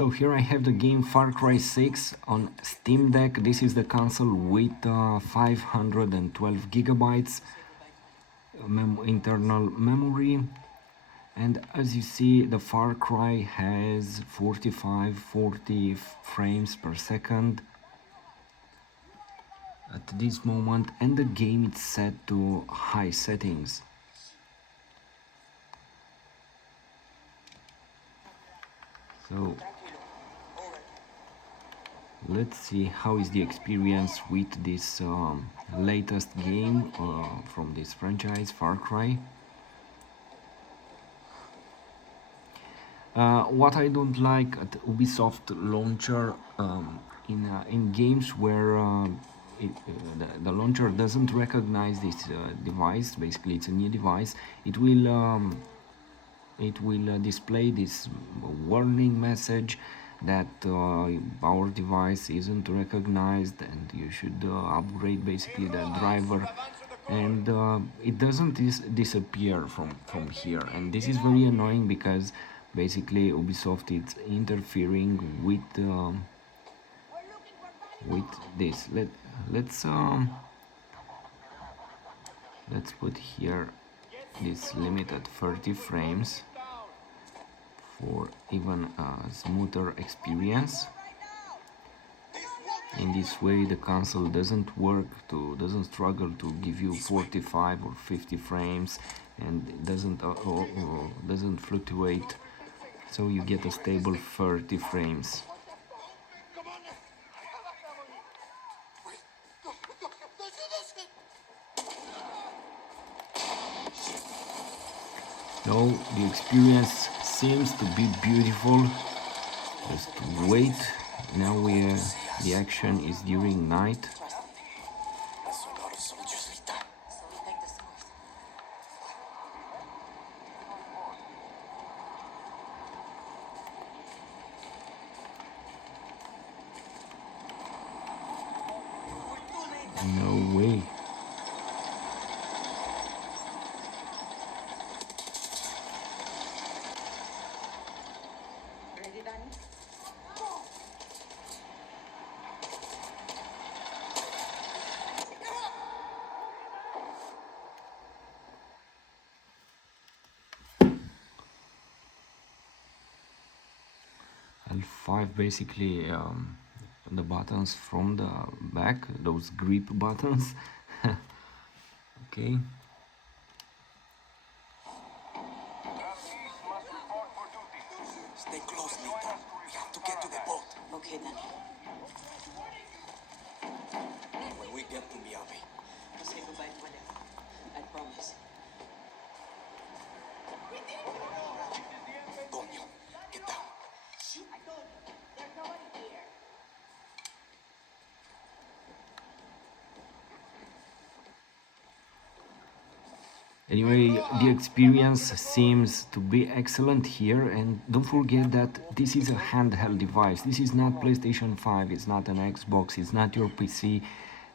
So here I have the game Far Cry 6 on Steam Deck. This is the console with 512 gigabytes internal memory, and as you see the Far Cry has 40 frames per second at this moment, and the game is set to high settings. So let's see how is the experience with this latest game from this franchise, Far Cry. What I don't like at Ubisoft launcher in games where the launcher doesn't recognize this device, basically it's a new device, it will display this warning message that our device isn't recognized and you should upgrade basically the driver, and it doesn't disappear from here, and this is very annoying because basically Ubisoft is interfering with this. Let's put here this limit at 30 frames for even a smoother experience. In this way the console doesn't struggle to give you 45 or 50 frames, and it doesn't fluctuate, so you get a stable 30 frames. So the experience seems to be beautiful. Just wait. Now the action is during night. No way. L5 basically the buttons from the back, those grip buttons. Okay. Stay close, Nita. We have to get to the boat. Okay, Danny. When we get to Miami, I'll say goodbye to Alex. I promise. Tonio, get down. I told you, there's nobody here. Anyway, the experience seems to be excellent here, and don't forget that this is a handheld device. This is not PlayStation 5, it's not an Xbox, it's not your PC.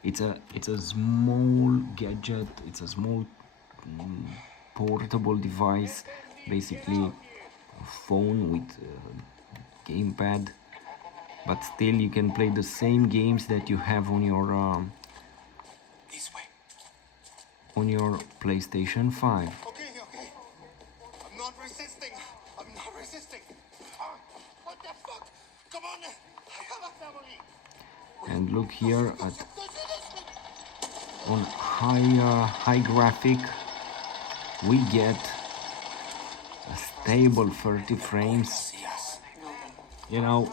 It's a small gadget, it's a small portable device, basically a phone with a gamepad, but still you can play the same games that you have on This way. your PlayStation 5. Okay. I'm not resisting. What the fuck? Come on. I have a family. And look here at on high graphic we get a stable 30 frames. See us. You know,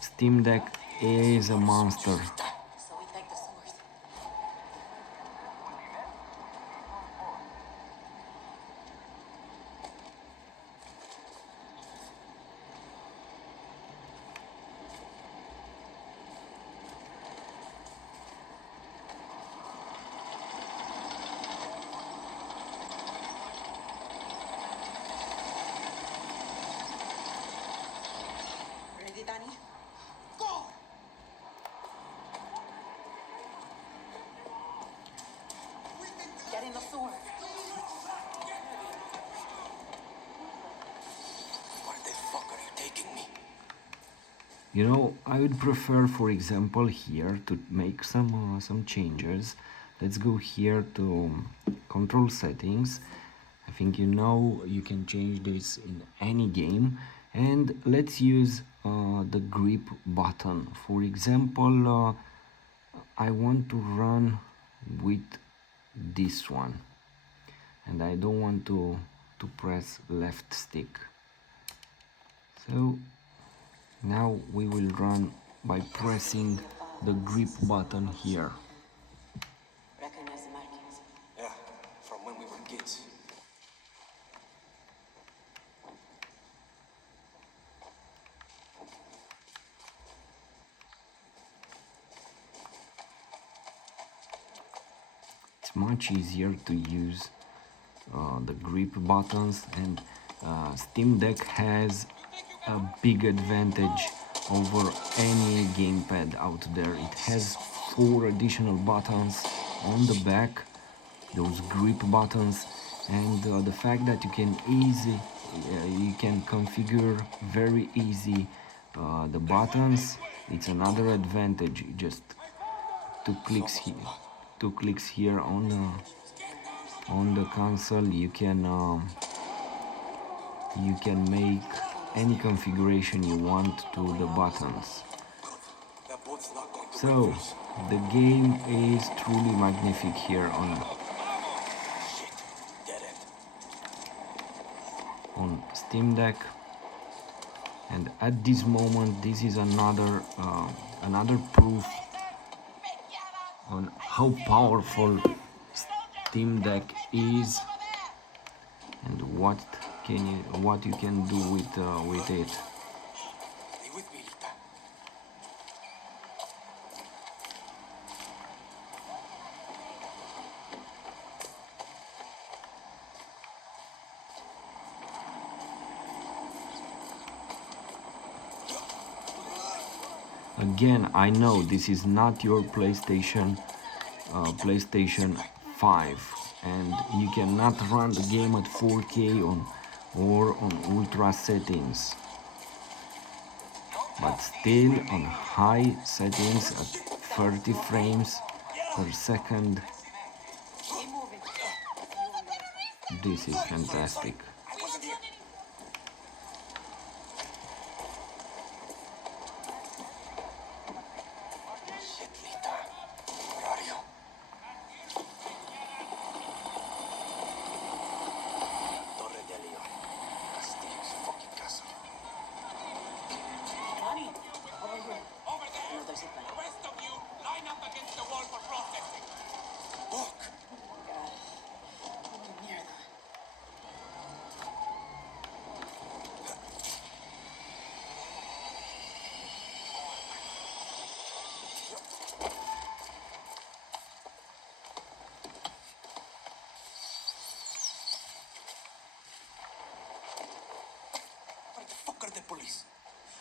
Steam Deck is a monster. So we take the source. Ready, Danny? Go. You know, I would prefer, for example, here to make some changes. Let's go here to control settings. I think you know you can change this in any game, and let's use the grip button. For example, I want to run with this one, and I don't want to press left stick. So now we will run by pressing the grip button here. Recognize the markings. Yeah, from when we were kids. It's much easier to use the grip buttons, and Steam Deck has a big advantage over any gamepad out there. It has 4 additional buttons on the back, those grip buttons, and the fact that you can configure very easy the buttons. It's another advantage. Just 2 clicks here on the console, you can make any configuration you want to the buttons. That boat's not going to So wait for us. the game is truly magnific here Shit. Dead end. on Steam Deck. And at this moment, this is another proof on how powerful Steam Deck is, and what you can do with it. Stay with me, Lita. Again, I know this is not your PlayStation 5, and you cannot run the game at 4K or on ultra settings, but still on high settings at 30 frames per second, this is fantastic. I wasn't here. Shit, Lita. Where are you? Torre de Leon. Castillo's fucking castle. Connie, over here. Over there! Another zip line. The rest of you, line up against the wall for processing. Look! God. Mierda. Where the fuck are the police?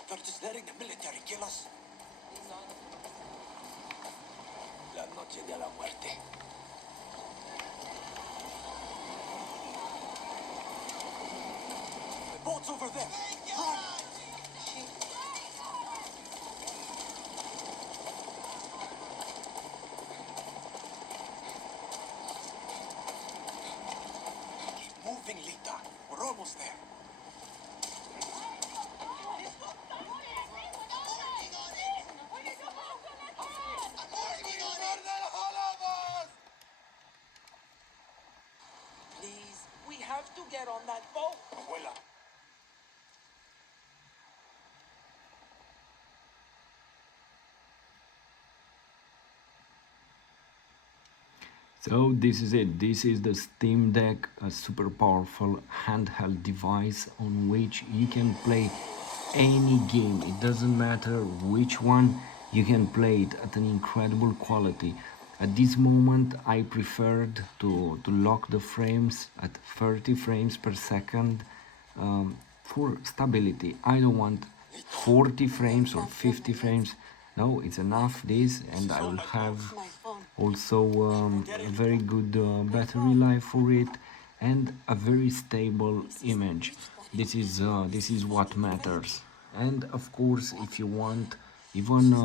They're just letting the military kill us. La noche de la muerte. The boat's over there. Run! Keep moving, Lita. We're almost there. Please, we have to get on that boat. Abuela. So this is it. This is the Steam Deck, a super powerful handheld device on which you can play any game. It doesn't matter which one, you can play it at an incredible quality. At this moment, I preferred to lock the frames at 30 frames per second for stability. I don't want 40 frames or 50 frames. No, it's enough this, and I will have My phone. also a very good battery life for it, and a very stable image. This is what matters. And of course, if you want even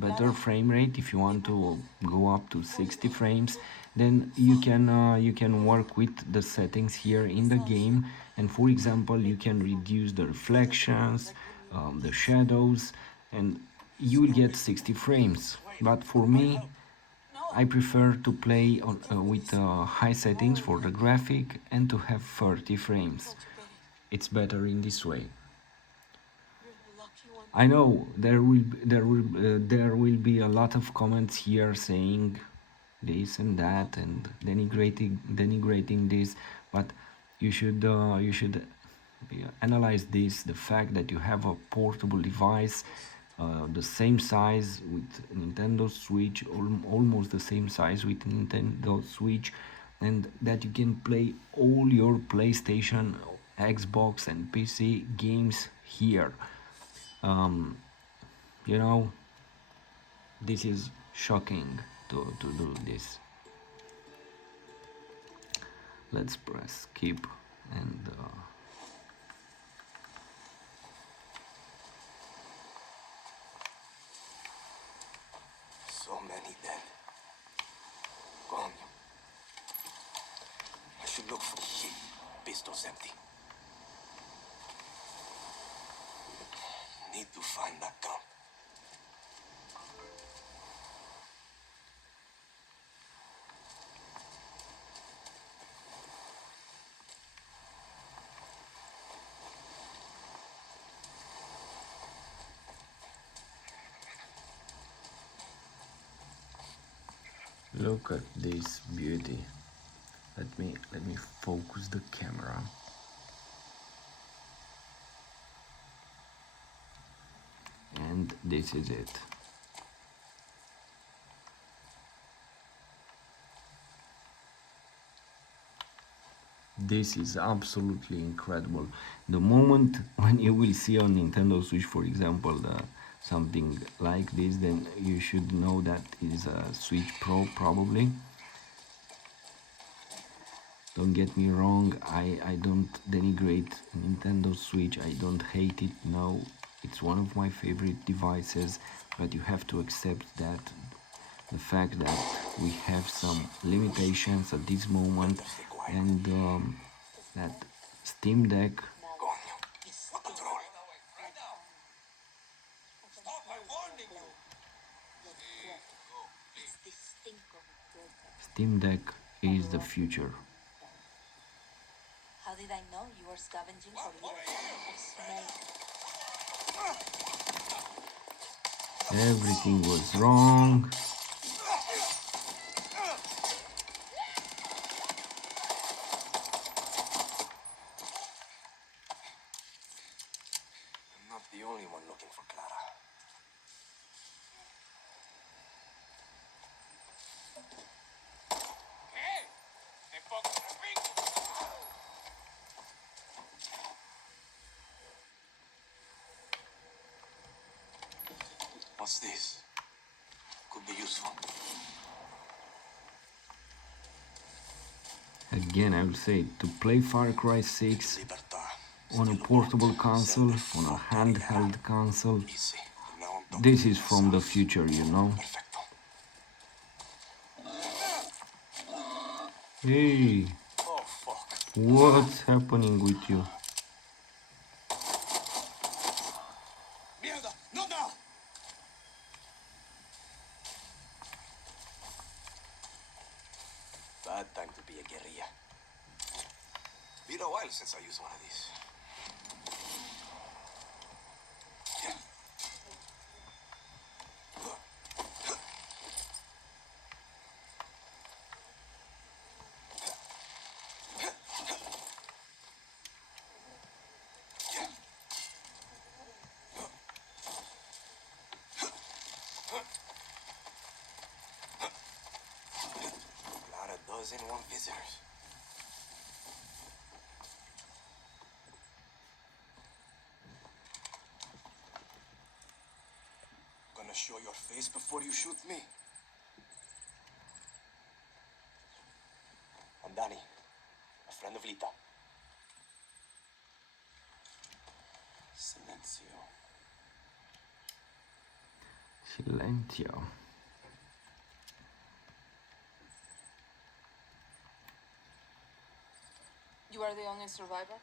better frame rate, if you want to go up to 60 frames, then you can work with the settings here in the game. And for example, you can reduce the reflections, the shadows, and you will get 60 frames. But for me, I prefer to play with high settings for the graphic and to have 30 frames. It's better in this way. I know there will be a lot of comments here saying this and that and denigrating this, but you should analyze this, the fact that you have a portable device, the same size with Nintendo Switch, almost the same size with Nintendo Switch, and that you can play all your PlayStation, Xbox, and PC games here. Um, you know, this is shocking to do this. Let's press skip and So many dead. Gone. I should look for the key. Pistol's empty. Need to find that gun. look at this beauty. Let me focus the camera. And this is it. This is absolutely incredible. The moment when you will see on Nintendo Switch, for example, something like this, then you should know that it is a Switch Pro probably. Don't get me wrong, I don't denigrate Nintendo Switch, I don't hate it, no, it's one of my favorite devices, but you have to accept that the fact that we have some limitations at this moment, and that Steam Deck Coño. Control. Stop, I'm warning you. Steam Deck is the future. How did I know you were scavenging for little snake? Everything was wrong. I'm not the only one looking for Clara. What's this? Could be useful. Again, I will say, to play Far Cry 6 on a portable console, on a handheld console, Easy. Now I'm talking this to is from the myself. future, you know. Perfecto. Hey, Oh, fuck. what's happening with you? Mierda! Not now! Bad time to be a guerrilla. Been a while since I used one of these. Not a dozen want visitors. Gonna show your face before you shoot me? I'm Danny, a friend of Lita. Silentio. You are the only survivor?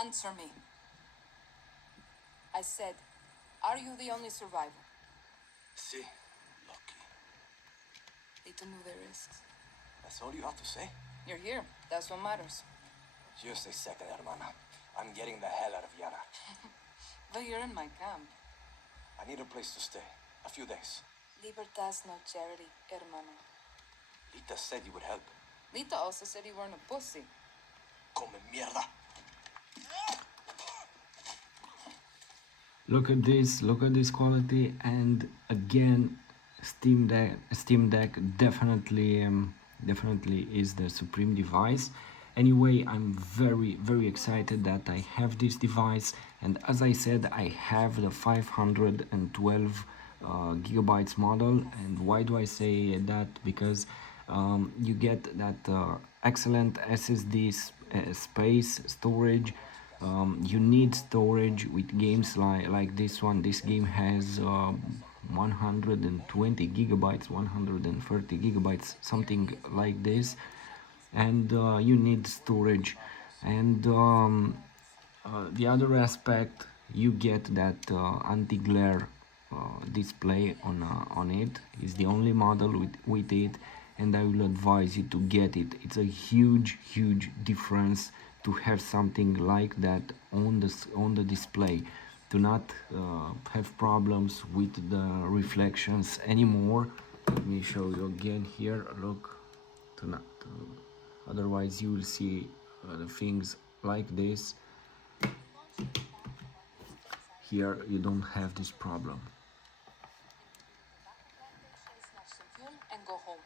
Answer me. I said, are you the only survivor? See, lucky. They don't know the risks. That's all you have to say? You're here. That's what matters. Just a second, hermana. I'm getting the hell out of Yara. But you're in my camp. I need a place to stay. A few days. Libertas no charity, hermano. Lita said you would help. Lita also said you weren't a pussy. Come mierda. Look at this quality, and again, Steam Deck definitely is the supreme device. Anyway, I'm very excited that I have this device, and as I said, I have the 512 gigabytes model. And why do I say that? Because you get that excellent SSD space storage. You need storage with games like this one. This game has 120 gigabytes, 130 gigabytes, something like this, and you need storage. And the other aspect, you get that anti-glare display on it. Is the only model with it, and I will advise you to get it. It's a huge difference to have something like that on the display, to not have problems with the reflections anymore. Let me show you again here. Look, to not otherwise you will see the things like this. Here you don't have this problem. And go home.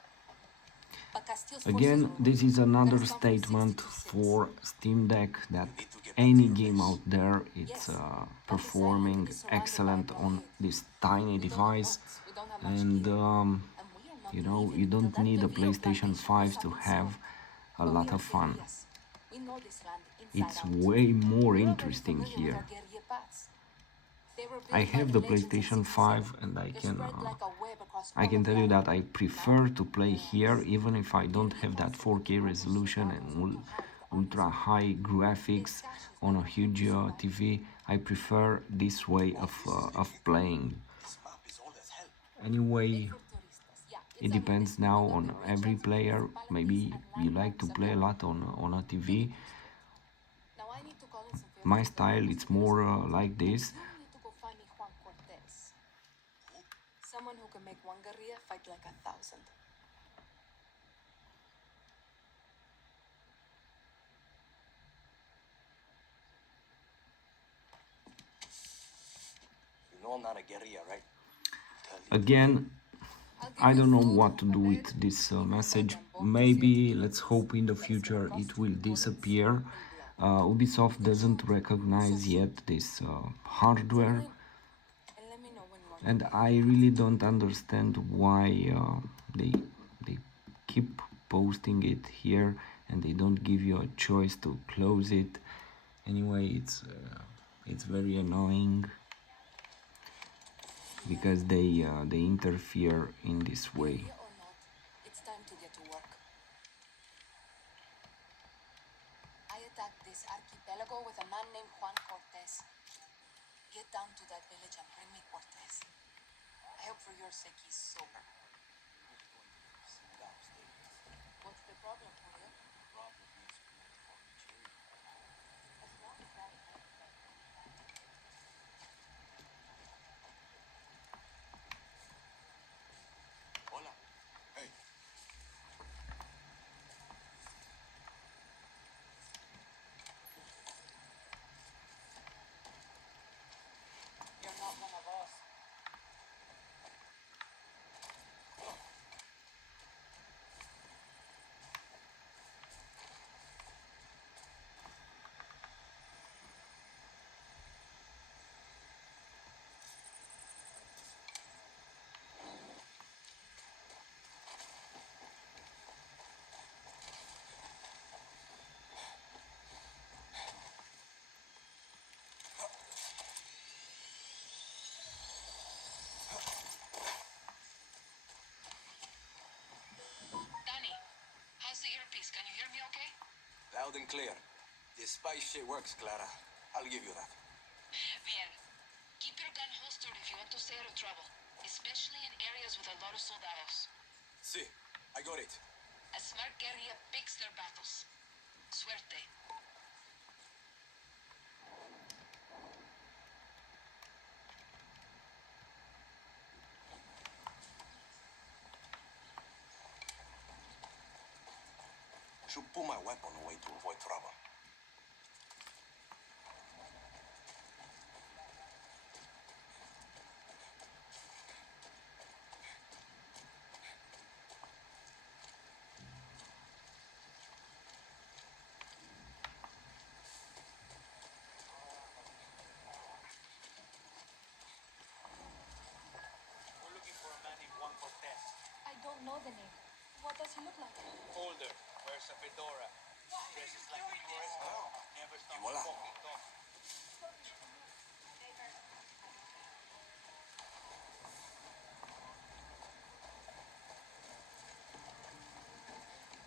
But Castillo's Again, forces this is another There's something statement 60 to 6. for Steam Deck that You need to get back to any your game base. out there, it's performing excellent on this tiny device. And you know, you don't need a PlayStation 5 to have a lot of fun. It's way more interesting here. I have the PlayStation 5, and I can tell you that I prefer to play here, even if I don't have that 4K resolution and ultra high graphics on a huge TV. I prefer this way of playing. This map is old as hell. Anyway, it depends now on every player. Maybe you like to play a lot on a TV. My style, it's more like this. You need to go find me Juan Cortez. Someone who can make one guerrilla fight like 1,000. You know I'm not a guerrilla, right? Tell Lita. Again, I don't know what to do with this message. Maybe, let's hope in the future it will disappear. Ubisoft doesn't recognize yet this hardware, And let me know when you are and I really don't understand why they keep posting it here and they don't give you a choice to close it. Anyway, it's very annoying because they interfere in this way. Guerrilla or not, it's time to get to work. I attacked this archipelago with a man named Juan Cortez. Get down to that village and bring me Cortez. I hope for your sake he's sober. What's the problem, Julio? As long as that Hola. Hey. you're not one of us. him clear. The spy shit works, Clara. I'll give you that. Bien. Keep your gun holstered if you want to stay out of trouble, especially in areas with a lot of soldados. See, I got it. A smart guerrilla picks their battles. Suerte. Should pull my weapon away to avoid trouble. We're looking for a man named Juan Cortez. I don't know the name. What does he look like? Older, wears a fedora, dresses like a tourist, never stops Voila. walking talk.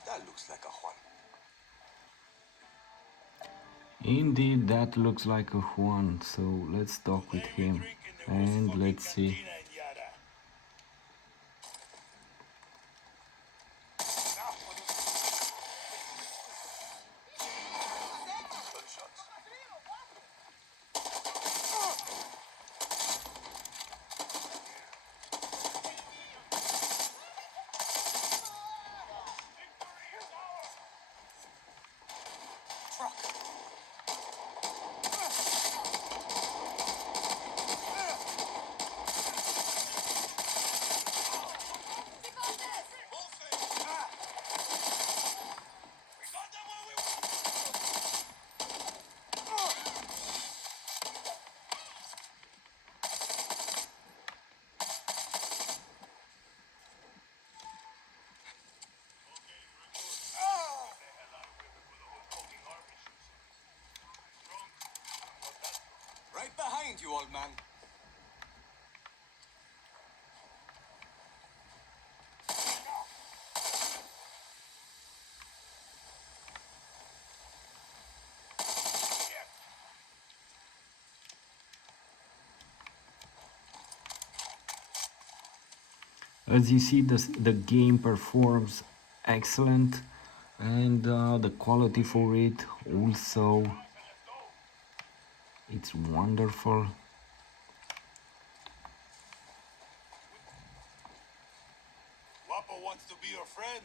That looks like a Juan. Indeed, that looks like a Juan, so let's talk with him and let's see. Right behind you, old man. As you see, the game performs excellent, and the quality for it also, it's wonderful. Guapo wants to be your friend.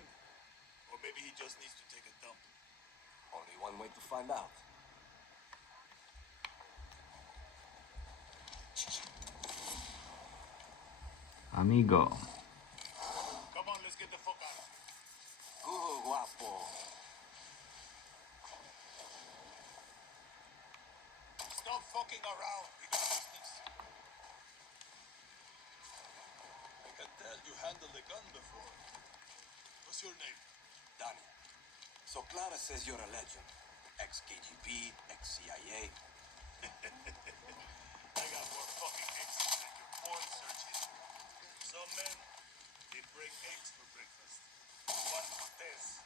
Or maybe he just needs to take a dump. Only one way to find out. Amigo. Come on, let's get the fuck out of here. Good, guapo. Stop fucking around. We got business. I can tell you handled a gun before. What's your name? Danny. So Clara says you're a legend. Ex-KGB, ex-CIA. I got more fucking exes than your porn search history. Some men, they break eggs for breakfast. Juan Cortez,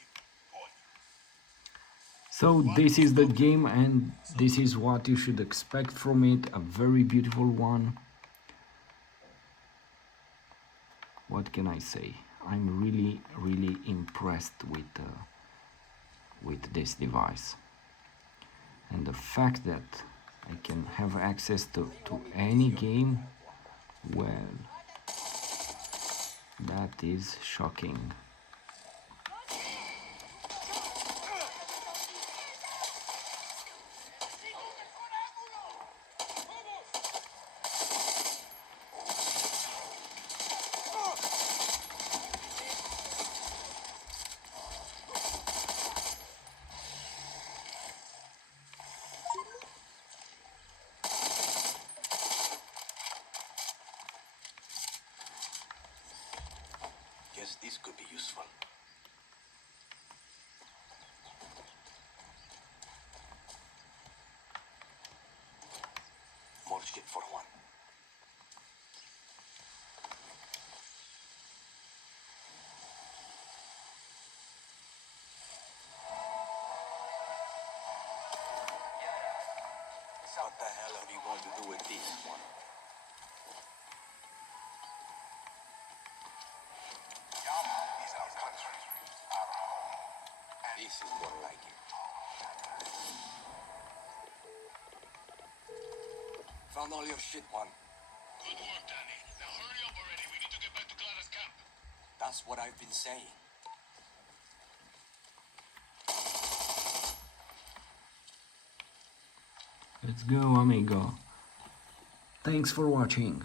he pollo. So this is the game, and this is what you should expect from it. A very beautiful one. What can I say? I'm really impressed with this device, and the fact that I can have access to any game, well, that is shocking. Guess this could be useful. More shit for Juan. What the hell are you going to do with this one? Is our country, our home. This is more like it. Found all your shit, Juan. Good work, Danny. Now hurry up already. We need to get back to Clara's camp. That's what I've been saying. Let's go, amigo. Thanks for watching.